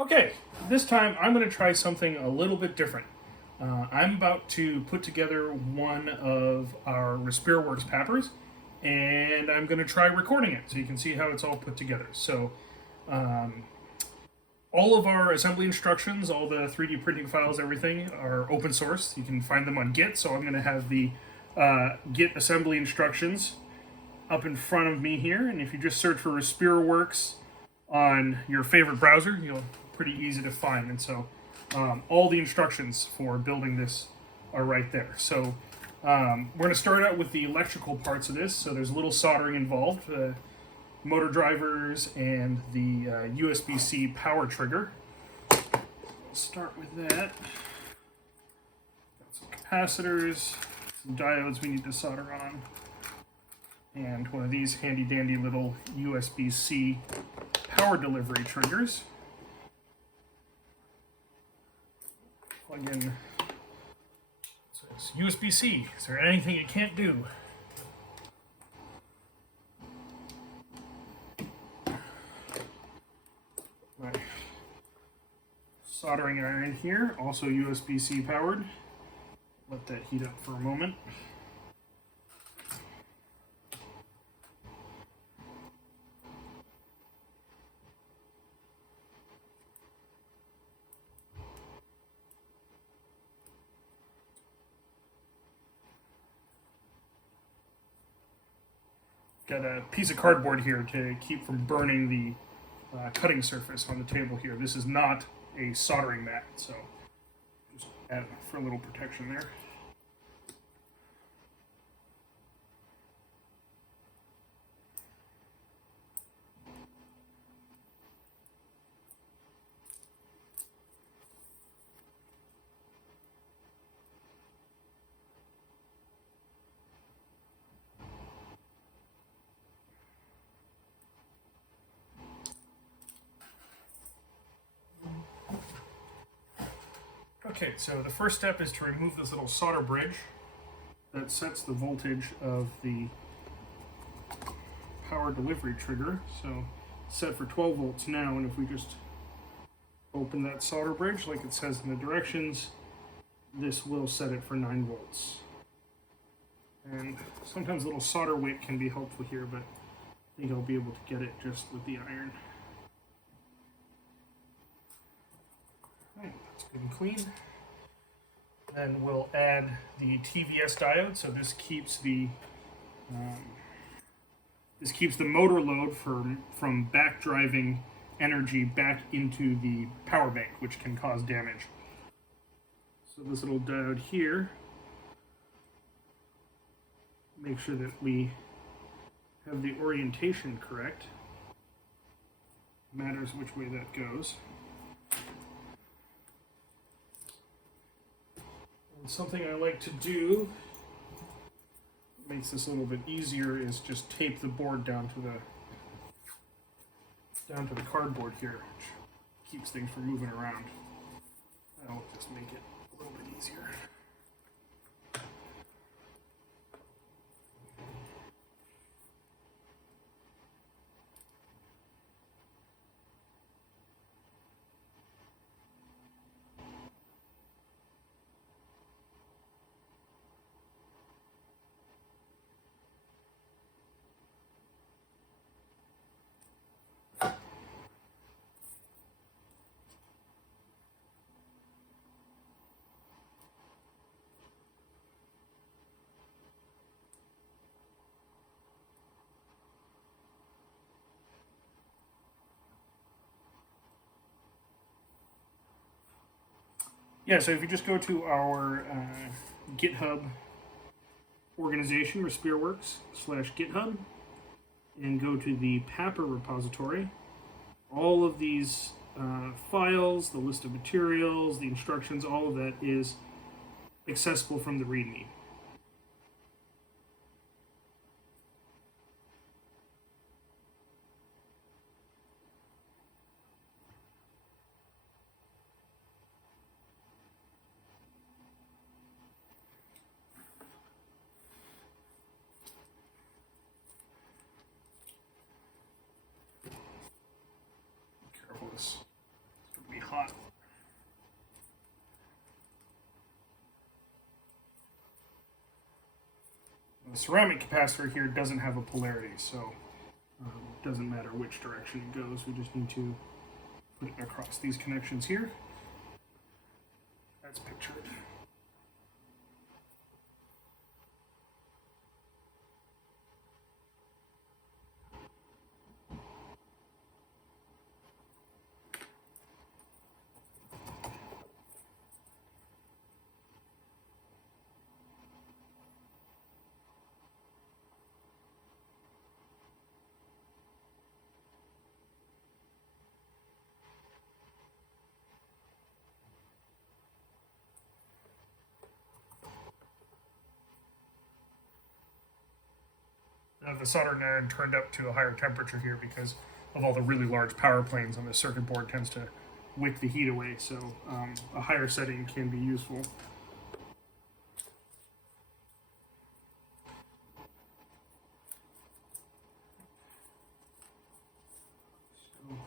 Okay, this time I'm going to try something a little bit different. I'm about to put together one of our RespireWorks PAPRs, and I'm going to try recording it so you can see how it's all put together. So, all of our assembly instructions, all the 3D printing files, everything are open source. You can find them on Git, so I'm going to have the Git assembly instructions up in front of me here, and if you just search for RespireWorks on your favorite browser, you'll pretty easy to find. And so all the instructions for building this are right there. So we're going to start out with the electrical parts of this. So there's a little soldering involved, motor drivers and the USB-C power trigger. We'll start with that. Got some capacitors, some diodes we need to solder on, and one of these handy dandy little USB-C power delivery triggers. Plug in. So it's USB-C. Is there anything it can't do? My soldering iron here, also USB-C powered. Let that heat up for a moment. Got a piece of cardboard here to keep from burning the cutting surface on the table here. This is not a soldering mat, so just add for a little protection there. Okay, so the first step is to remove this little solder bridge that sets the voltage of the power delivery trigger. So set for 12 volts now, and if we just open that solder bridge like it says in the directions, this will set it for 9 volts. And sometimes a little solder weight can be helpful here, but I think I'll be able to get it just with the iron. Alright, that's good and clean. Then we'll add the TVS diode. So this keeps the motor load from back driving energy back into the power bank, which can cause damage. So this little diode here, make sure that we have the orientation correct. Matters which way that goes. And something I like to do, makes this a little bit easier, is just tape the board down to the cardboard here, which keeps things from moving around. That'll just make it a little bit easier. Yeah, so if you just go to our GitHub organization, RespireWorks/GitHub, and go to the PAPR repository, all of these files, the list of materials, the instructions, all of that is accessible from the README. this. It's going to be The ceramic capacitor here doesn't have a polarity, so it doesn't matter which direction it goes. We just need to put it across these connections here. That's pictured. The soldering iron turned up to a higher temperature here because of all the really large power planes on the circuit board tends to wick the heat away, so a higher setting can be useful. So,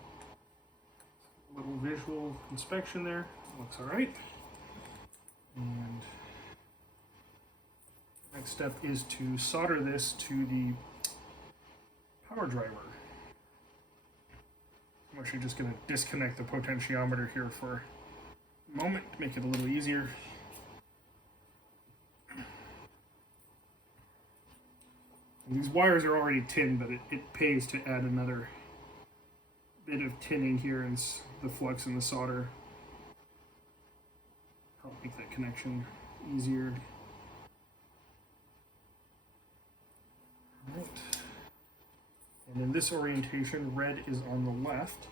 a little visual inspection there, looks all right. And next step is to solder this to the power driver. I'm actually just going to disconnect the potentiometer here for a moment to make it a little easier. And these wires are already tinned, but it pays to add another bit of tinning here in the flux and the solder. Help make that connection easier. Right. And in this orientation, red is on the left.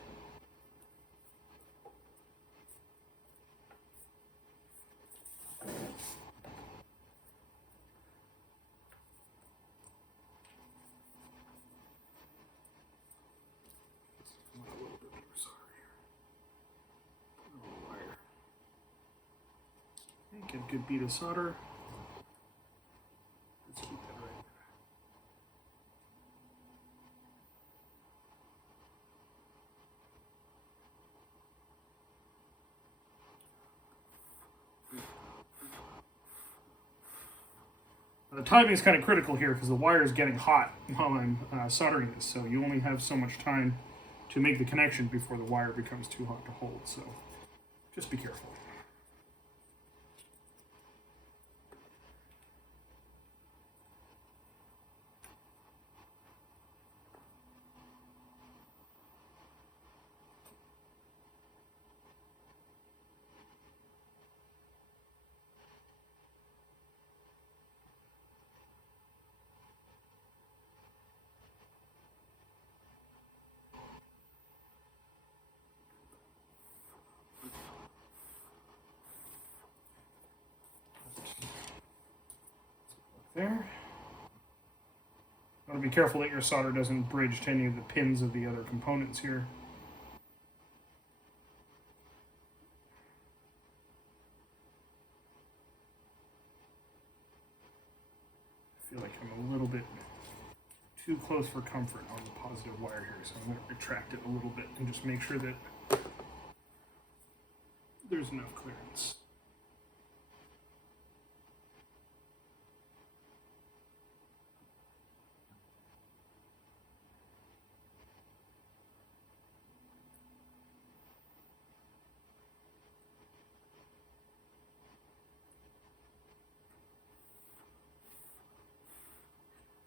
Get a good bead of solder. Let's keep that right. The timing is kind of critical here because the wire is getting hot while I'm soldering this, so you only have so much time to make the connection before the wire becomes too hot to hold, so just be careful. There. Want to be careful that your solder doesn't bridge to any of the pins of the other components here. I feel like I'm a little bit too close for comfort on the positive wire here, so I'm going to retract it a little bit and just make sure that there's enough clearance.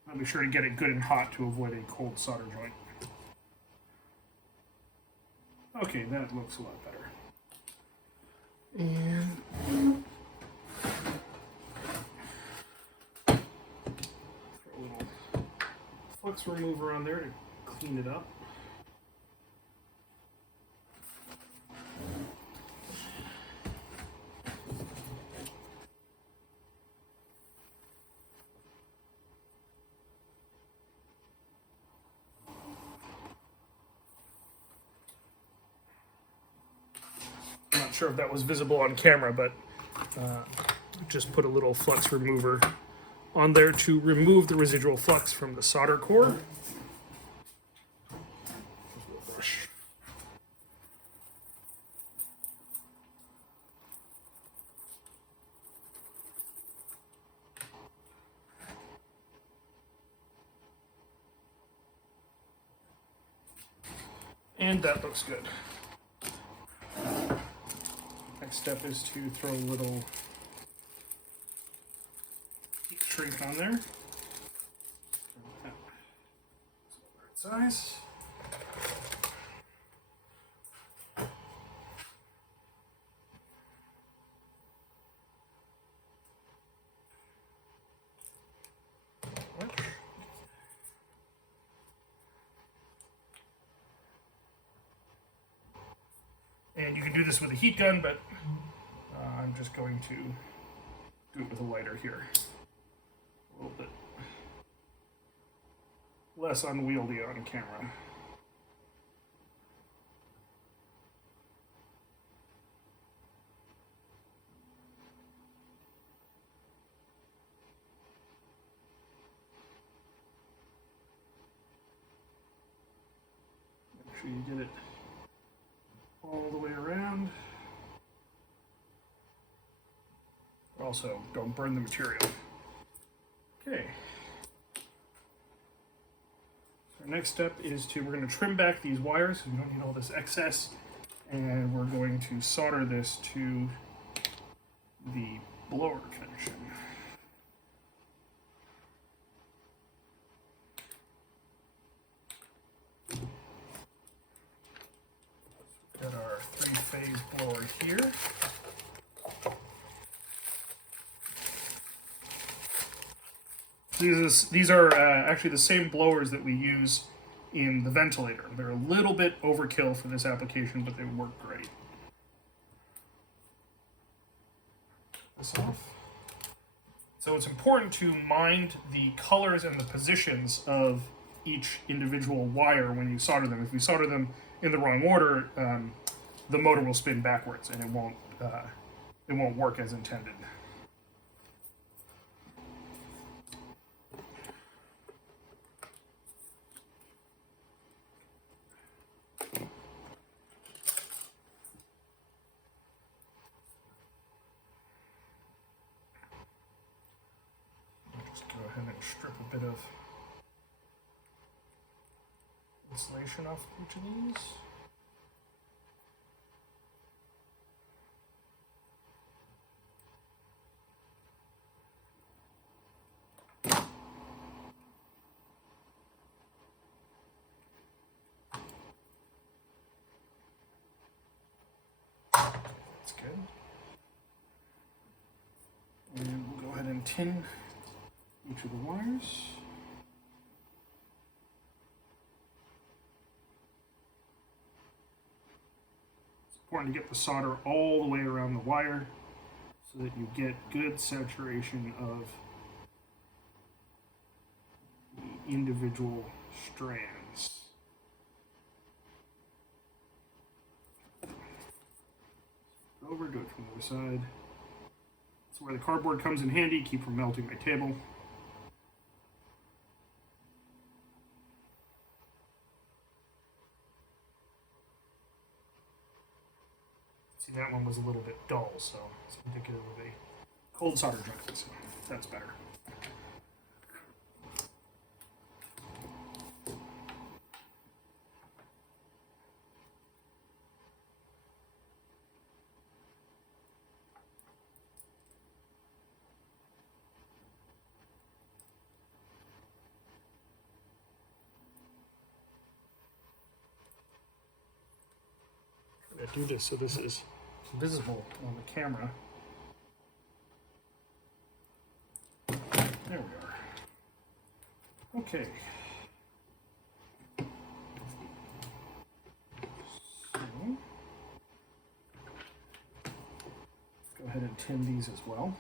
I'll be sure to get it good and hot to avoid a cold solder joint. Okay, that looks a lot better. And throw a little flux remover on there to clean it up. Not sure if that was visible on camera, but just put a little flux remover on there to remove the residual flux from the solder core. And that looks good. Next step is to throw a little heat shrink on there. Right size. And you can do this with a heat gun, but I'm just going to do it with a lighter here. A little bit less unwieldy on camera. Make sure you get it all the way around. Also, don't burn the material. Okay. So our next step is we're going to trim back these wires so we don't need all this excess, and we're going to solder this to the blower connection. Got our 3-phase blower here. These are actually the same blowers that we use in the ventilator. They're a little bit overkill for this application, but they work great. This off. So it's important to mind the colors and the positions of each individual wire when you solder them. If you solder them in the wrong order, the motor will spin backwards and it won't work as intended. Just go ahead and strip a bit of insulation off each of these. That's good. And we'll go ahead and tin each of the wires. It's important to get the solder all the way around the wire so that you get good saturation of the individual strands. Over, do it from the other side. That's where the cardboard comes in handy, keep from melting my table. See, that one was a little bit dull, so it's indicative of a cold solder joint, so that's better. I do this so this is visible on the camera. There we are. Okay. So, go ahead and tin these as well.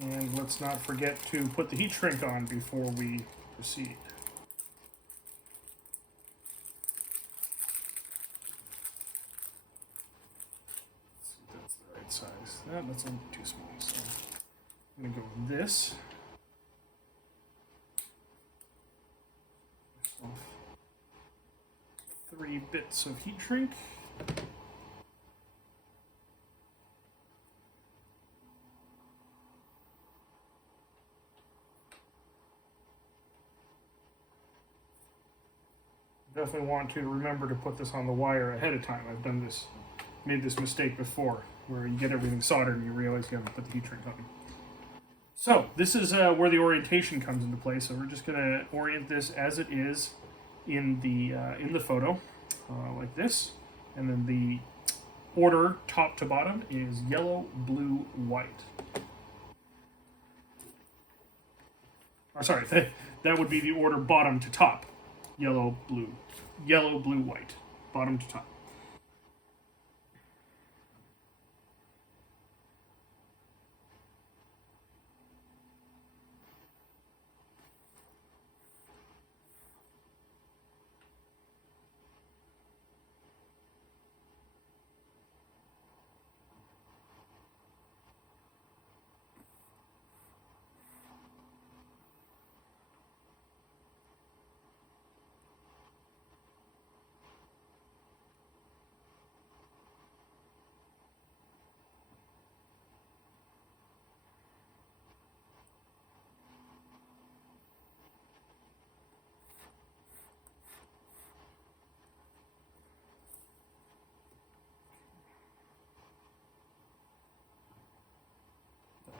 And let's not forget to put the heat shrink on before we proceed. Let's see if that's the right size. that's a little too small. So I'm gonna go with this. Off 3 bits of heat shrink. Definitely want to remember to put this on the wire ahead of time. I've made this mistake before, where you get everything soldered and you realize you haven't put the heat shrink on. So this is where the orientation comes into play. So we're just going to orient this as it is in the photo, like this, and then the order top to bottom is yellow, blue, white. Or sorry, that would be the order bottom to top. Yellow, blue, white, bottom to top.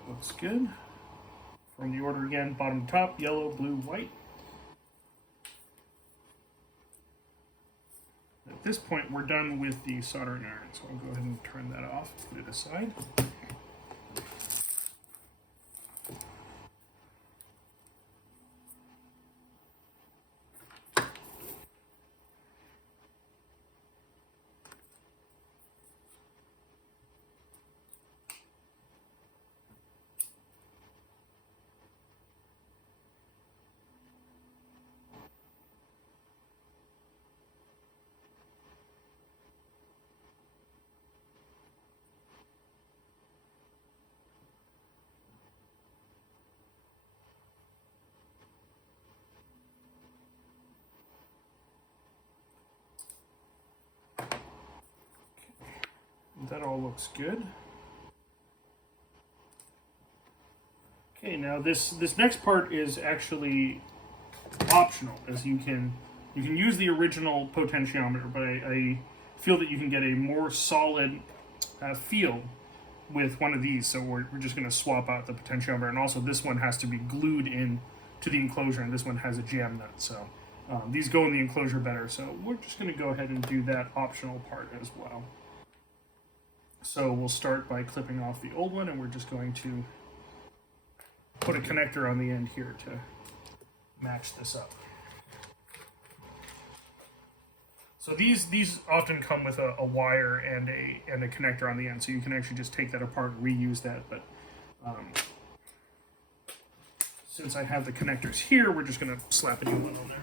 Looks good. From the order again, bottom to top, yellow, blue, white. At this point, we're done with the soldering iron, so I'll go ahead and turn that off, put it aside. That all looks good. Okay, now this next part is actually optional, as you can use the original potentiometer, but I feel that you can get a more solid feel with one of these. So we're just going to swap out the potentiometer, and also this one has to be glued in to the enclosure, and this one has a jam nut. So these go in the enclosure better. So we're just going to go ahead and do that optional part as well. So we'll start by clipping off the old one, and we're just going to put a connector on the end here to match this up. So these often come with a wire and a connector on the end, so you can actually just take that apart and reuse that. But since I have the connectors here, we're just going to slap a new one on there.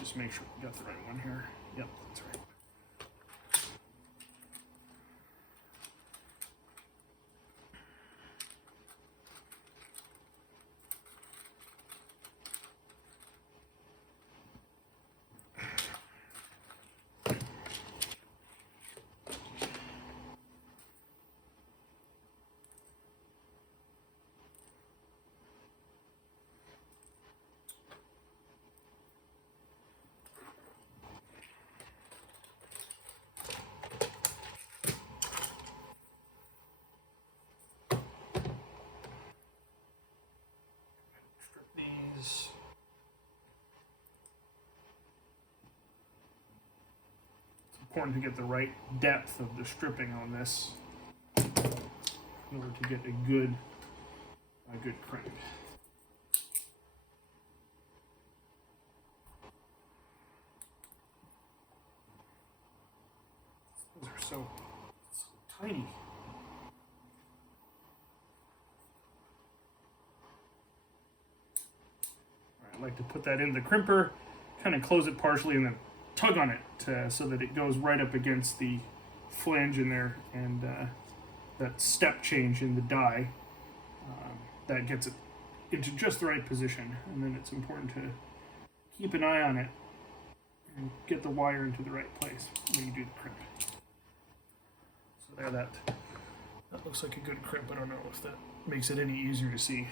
Just make sure we got the right one here. Yep, that's right. It's important to get the right depth of the stripping on this in order to get a good crank. Those are so tiny. like to put that in the crimper, kind of close it partially, and then tug on it so that it goes right up against the flange in there, and that step change in the die, that gets it into just the right position. And then it's important to keep an eye on it and get the wire into the right place when you do the crimp. So there, that looks like a good crimp. I don't know if that makes it any easier to see.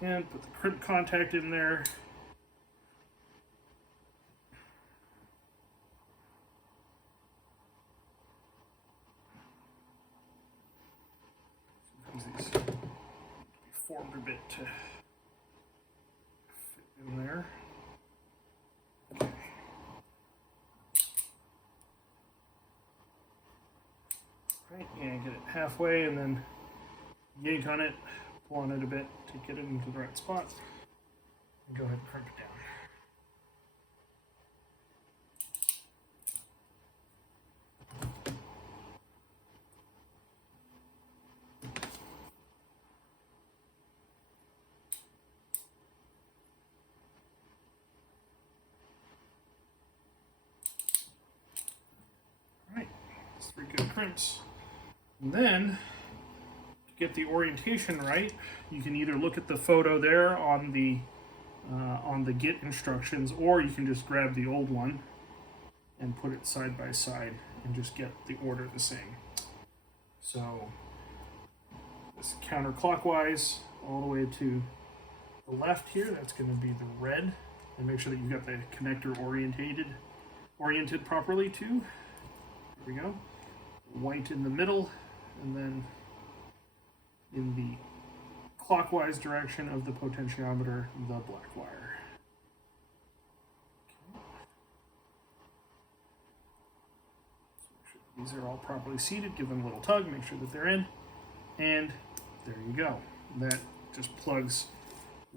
And put the crimp contact in there. Sometimes these be formed a bit to fit in there. Okay. Right, and get it halfway, and then yank on it, pull on it a bit to get it into the right spot, and go ahead and crimp it down. Alright, that's 3 good crimps. And then, to get the orientation right, you can either look at the photo there on the Git instructions, or you can just grab the old one and put it side by side and just get the order the same. So this counterclockwise all the way to the left here, that's going to be the red, and make sure that you've got the connector oriented properly too. There we go. White in the middle, and then in the clockwise direction of the potentiometer, the black wire. Okay. So make sure these are all properly seated, give them a little tug, make sure that they're in, and there you go. That just plugs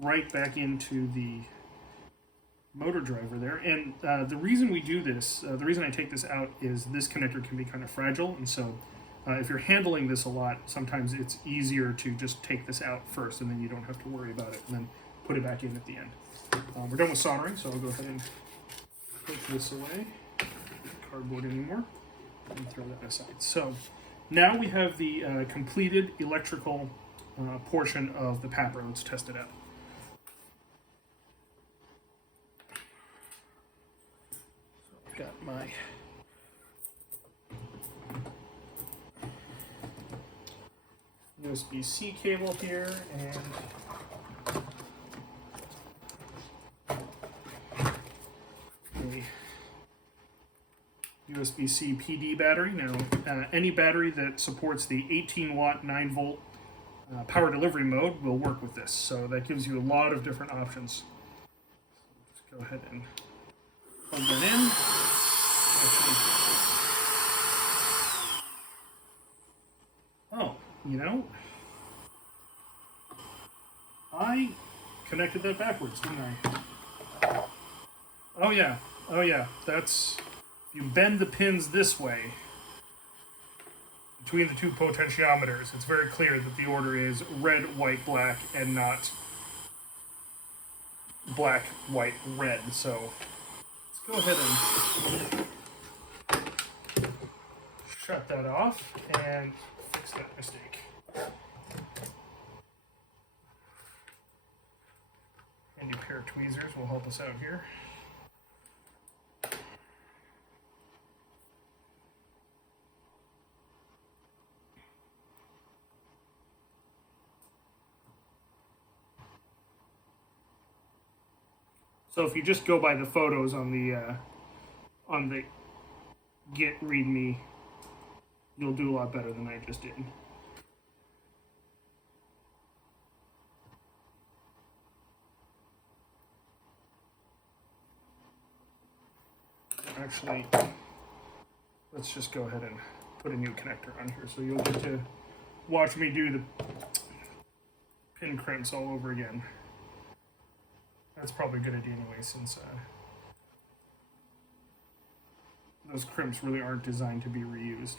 right back into the motor driver there. And the reason we do this, the reason I take this out, is this connector can be kind of fragile, and so if you're handling this a lot, sometimes it's easier to just take this out first, and then you don't have to worry about it, and then put it back in at the end. We're done with soldering, so I'll go ahead and put this away. Not cardboard anymore, and throw that aside. So now we have the completed electrical portion of the PAPR. Let's test it out. So I've got my USB-C cable here, and a USB-C PD battery. Now, any battery that supports the 18-watt 9-volt power delivery mode will work with this, so that gives you a lot of different options. So just go ahead and plug that in. Oh, you know, I connected that backwards, didn't I? Oh yeah, that's, you bend the pins this way between the two potentiometers, it's very clear that the order is red, white, black, and not black, white, red. So let's go ahead and shut that off and fix that mistake. Handy pair of tweezers will help us out here. So if you just go by the photos on the Git README, you'll do a lot better than I just did. Actually, let's just go ahead and put a new connector on here, so you'll get to watch me do the pin crimps all over again. That's probably a good idea anyway, since those crimps really aren't designed to be reused.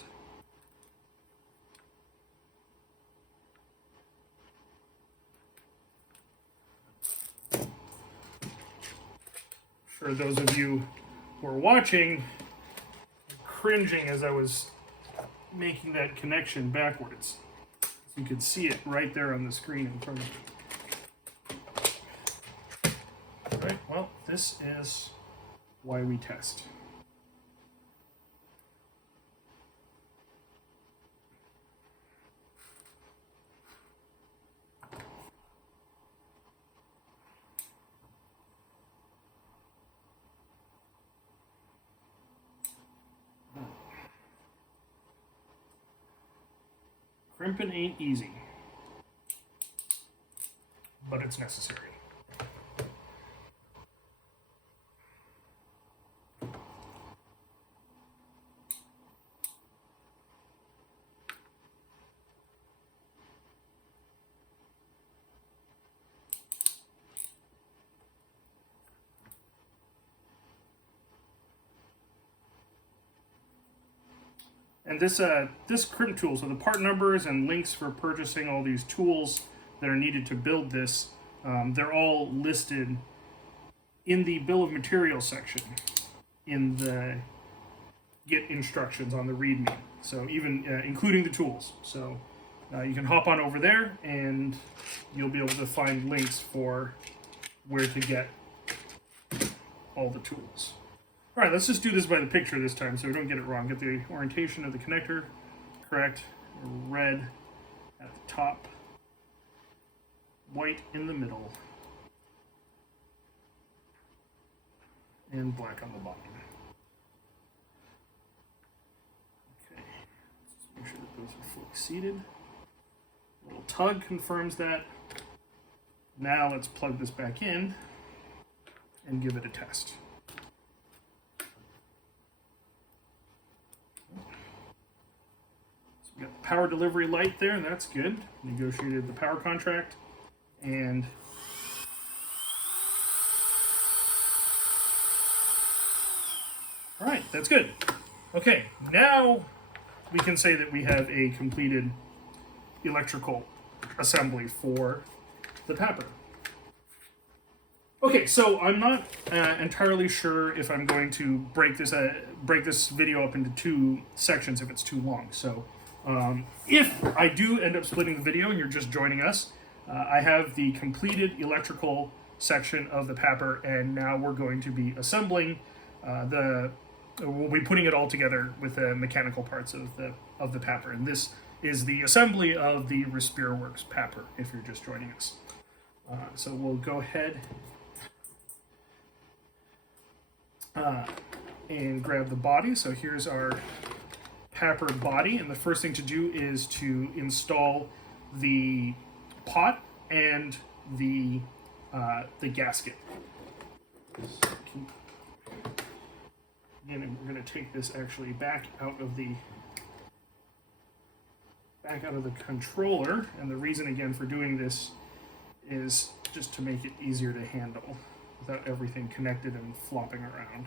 sure those of you who are watching cringing as I was making that connection backwards. You could see it right there on the screen in front of you. All right, well, this is why we test. Crimping ain't easy, but it's necessary. And this crimp tool, so the part numbers and links for purchasing all these tools that are needed to build this, they're all listed in the bill of materials section in the Git instructions on the README. So even including the tools. So you can hop on over there and you'll be able to find links for where to get all the tools. All right, let's just do this by the picture this time so we don't get it wrong. Get the orientation of the connector correct. Red at the top, white in the middle, and black on the bottom. Okay, let's make sure that those are fully seated. A little tug confirms that. Now let's plug this back in and give it a test. We got the power delivery light there, and that's good. Negotiated the power contract, and all right, that's good. Okay, now we can say that we have a completed electrical assembly for the PAPR. Okay, so I'm not entirely sure if I'm going to break this video up into two sections if it's too long. So if I do end up splitting the video and you're just joining us, I have the completed electrical section of the PAPR, and now we're going to be assembling we'll be putting it all together with the mechanical parts of the PAPR, and this is the assembly of the RespireWorks PAPR if you're just joining us. So we'll go ahead and grab the body. So here's our PAPR body, and the first thing to do is to install the pot and the gasket. And we're going to take this actually back out of the controller, and the reason again for doing this is just to make it easier to handle without everything connected and flopping around.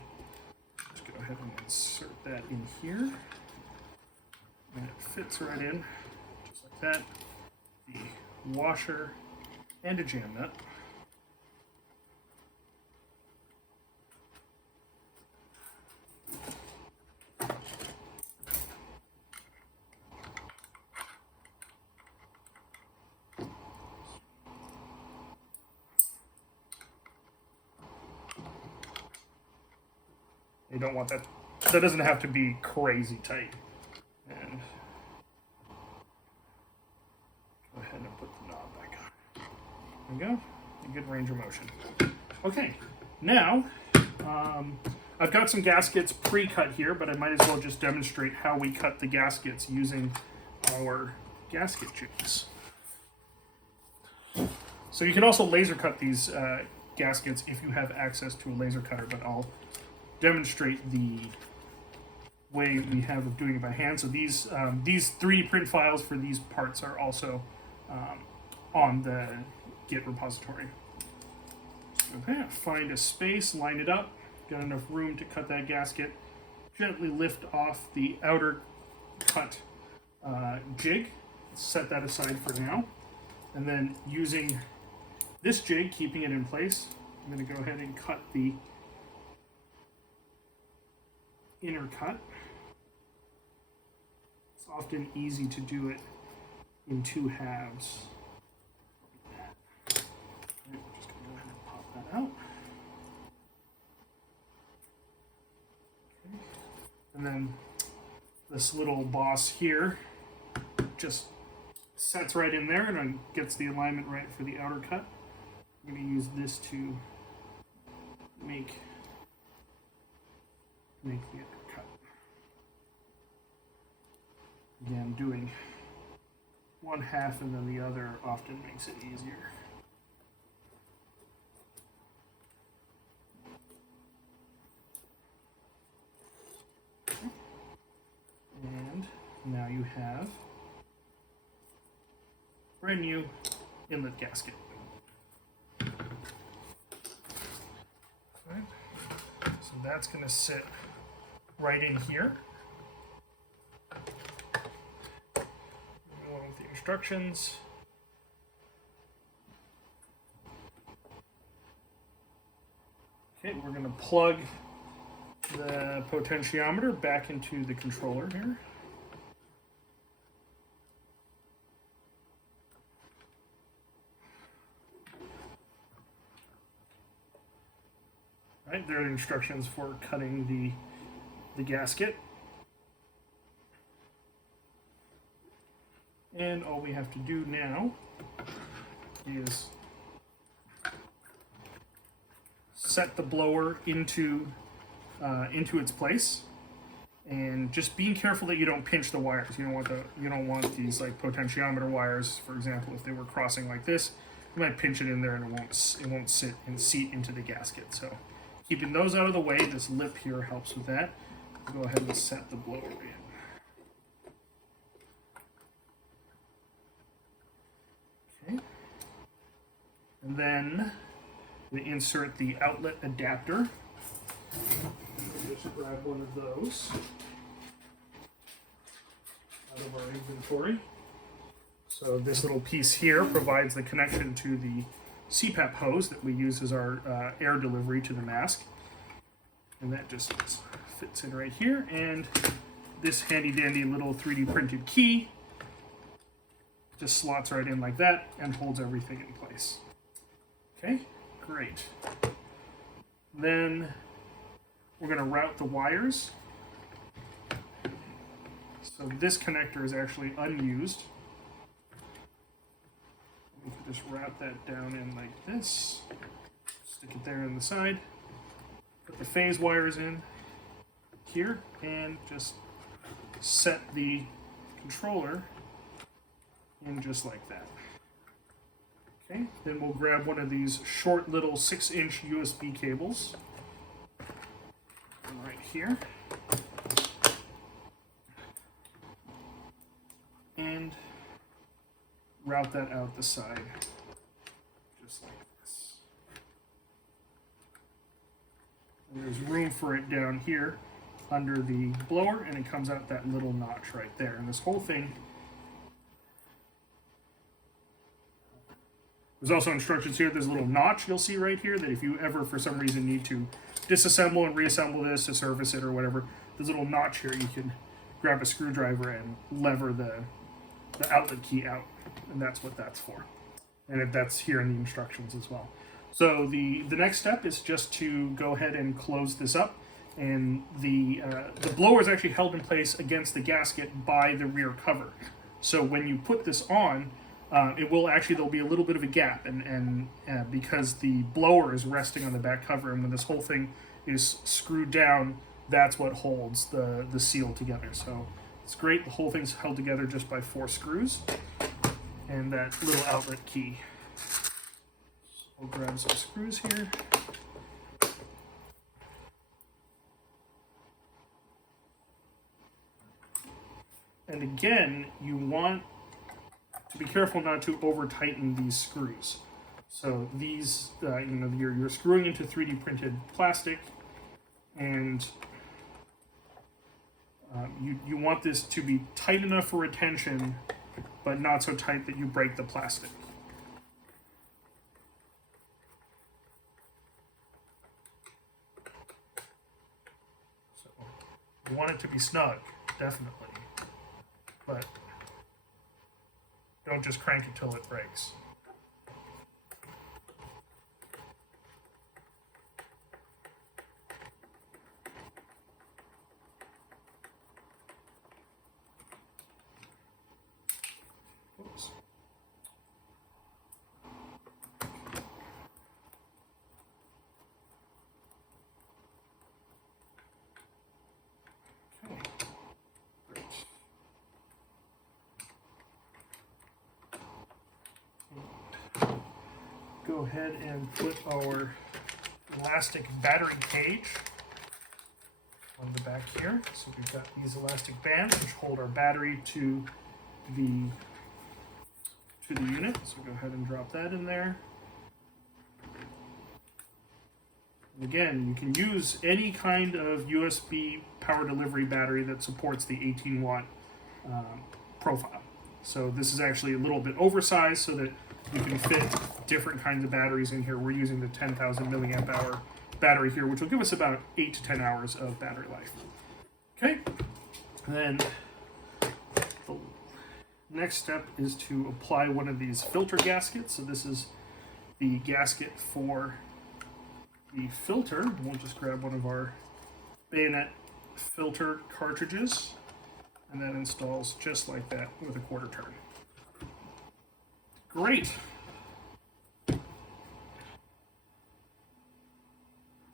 Just go ahead and insert that in here. And it fits right in, just like that. The washer and a jam nut. You don't want that. That doesn't have to be crazy tight. And go ahead and put the knob back on. There we go. A good range of motion. Okay, now I've got some gaskets pre-cut here, but I might as well just demonstrate how we cut the gaskets using our gasket jigs. So you can also laser cut these gaskets if you have access to a laser cutter, but I'll demonstrate the way we have of doing it by hand. So these 3D print files for these parts are also on the Git repository. Okay, find a space, line it up, got enough room to cut that gasket, gently lift off the outer cut jig, set that aside for now, and then using this jig, keeping it in place, I'm going to go ahead and cut the inner cut. It's often easy to do it in two halves. Just gonna go ahead and pop that out. Okay. And then this little boss here just sets right in there and gets the alignment right for the outer cut. I'm going to use this to make the inner cut. Again, doing one half and then the other often makes it easier. And now you have brand new inlet gasket. Right. So that's going to sit right in here. Along with the instructions. Okay, we're going to plug the potentiometer back into the controller here. Right, there are instructions for cutting the gasket. And all we have to do now is set the blower into its place, and just being careful that you don't pinch the wires. You don't want these like potentiometer wires, for example, if they were crossing like this, you might pinch it in there and it won't sit and seat into the gasket. So keeping those out of the way, this lip here helps with that. Go ahead and set the blower in. Okay. And then we insert the outlet adapter. Just grab one of those out of our inventory. So this little piece here provides the connection to the CPAP hose that we use as our air delivery to the mask. And that just fits in right here. And this handy dandy little 3D printed key just slots right in like that and holds everything in place. Okay, great. Then we're going to route the wires. So this connector is actually unused. We can just route that down in like this. Stick it there in the side. Put the phase wires in here and just set the controller in just like that. Okay, then we'll grab one of these short little 6-inch USB cables right here and route that out the side just like this. And there's room for it down here under the blower, and it comes out that little notch right there. And this whole thing, there's also instructions here. There's a little notch you'll see right here that if you ever for some reason need to disassemble and reassemble this to service it or whatever, there's a little notch here. You can grab a screwdriver and lever the outlet key out, and that's what that's for. And that's here in the instructions as well. So the next step is just to go ahead and close this up, and the blower is actually held in place against the gasket by the rear cover. So when you put this on, there'll be a little bit of a gap, and because the blower is resting on the back cover, and when this whole thing is screwed down, that's what holds the seal together. So it's great. The whole thing's held together just by 4 screws and that little outlet key. So we'll grab some screws here. And again, you want to be careful not to over tighten these screws. So these, you're screwing into 3D printed plastic, and you want this to be tight enough for retention, but not so tight that you break the plastic. So You want it to be snug, definitely. But don't just crank it till it breaks. Oops. Okay. Great. Go ahead and put our elastic battery cage on the back here. So we've got these elastic bands which hold our battery to the unit. So go ahead and drop that in there. And again, you can use any kind of USB power delivery battery that supports the 18-watt profile. So this is actually a little bit oversized so that you can fit different kinds of batteries in here. We're using the 10,000 milliamp hour battery here, which will give us about 8 to 10 hours of battery life. Okay, and then the next step is to apply one of these filter gaskets. So this is the gasket for the filter. We'll just grab one of our bayonet filter cartridges, and that installs just like that with a quarter turn. Great.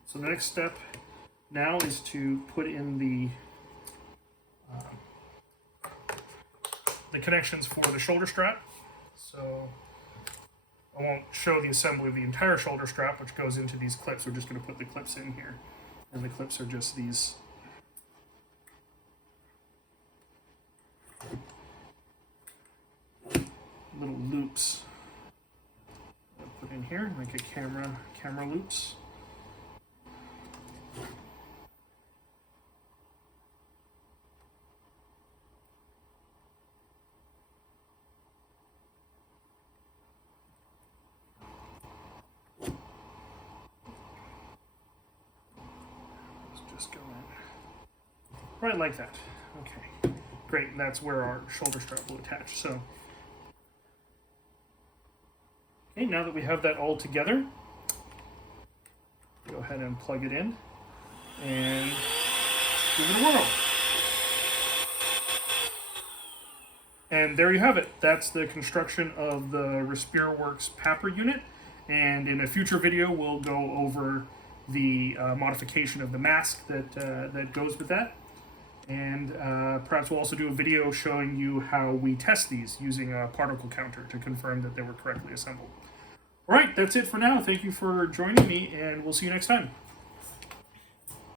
So the next step now is to put in the connections for the shoulder strap. So I won't show the assembly of the entire shoulder strap, which goes into these clips. We're just going to put the clips in here. And the clips are just these little loops I'll put in here, like a camera loops. Just go in right like that. Okay, great. And that's where our shoulder strap will attach. So, okay, now that we have that all together, go ahead and plug it in and give it a whirl. And there you have it. That's the construction of the RespireWorks PAPR unit. And in a future video, we'll go over the modification of the mask that goes with that. And perhaps we'll also do a video showing you how we test these using a particle counter to confirm that they were correctly assembled. All right, that's it for now. Thank you for joining me, and we'll see you next time.